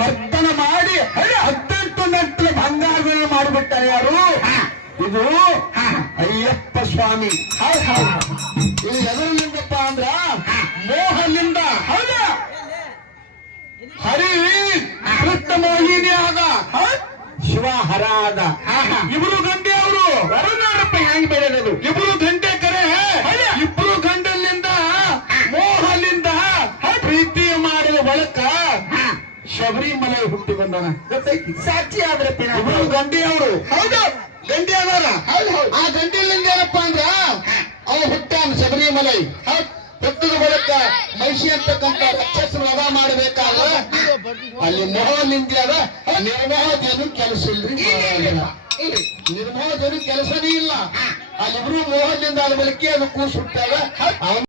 ಮರ್ದನ ಮಾಡಿ 18 ನೆಟ್ಟಲು ಬಂಗಾರವನ್ನು ಮಾಡಿಬಿಟ್ಟಾರೆ. ಯಾರು ಇದು? ಅಯ್ಯಪ್ಪ ಸ್ವಾಮಿ. ಇದು ಎದರಲಿಂದಪ್ಪ ಅಂದ್ರ ಮೋಹಲಿಂದ. ಹೌದಾ? ಹರಿ ಕೃಷ್ಣ ಮೋಹಿನಿ ಆದ, ಶಿವ ಹರ ಆದ. ಇಬ್ರು ಗಂಡೆ ಅವರು ವರನಾಡಪ್ಪ ಹೆಂಗ್ ಬೆಳೆದದು. ಇಬ್ರು ಗಂಟೆ ಕರೆ, ಇಬ್ರು ಗಂಡಲ್ಲಿಂದ ಮೋಹಲಿಂದ ಪ್ರೀತಿ ಮಾಡಿದ ಬಳಕ ಶಬರಿಮಲೆ ಹುಟ್ಟಿ ಬಂದನ. ಸಾಕ್ಷಿ ಆದ್ರೆ ಇಬ್ರು ಗಂಡಿ ಅವರು. ಹೌದು, ಗಂಡಿ ಅದಾರ. ಆ ಗಂಡಿಲಿಂದ ಏನಪ್ಪ ಅಂದ್ರ ಅವ ಹುಟ್ಟಾನ ಶಬರಿಮಲೆ. ಹುಟ್ಟಿದ ಬಳಿಕ ಮಹಿಷಿ ಅಂತಕ್ಕಂಥ ರಾಕ್ಷಸರು ವಧ ಮಾಡಬೇಕಾದ್ರೆ ಅಲ್ಲಿ ಮೋಹಲಿಂದ ಅದ. ನಿರ್ಮೋಹ ಜನ ಕೆಲಸ ಇಲ್ರಿ, ನಿರ್ಮೋಹ ಜನ ಕೆಲಸನೇ ಇಲ್ಲ. ಅಲ್ಲಿಬ್ರು ಮೋಹಲಿಂದ ಆದ ಬಳಿಕ ಅದು ಕೂಸು ಹುಟ್ಟಾಗ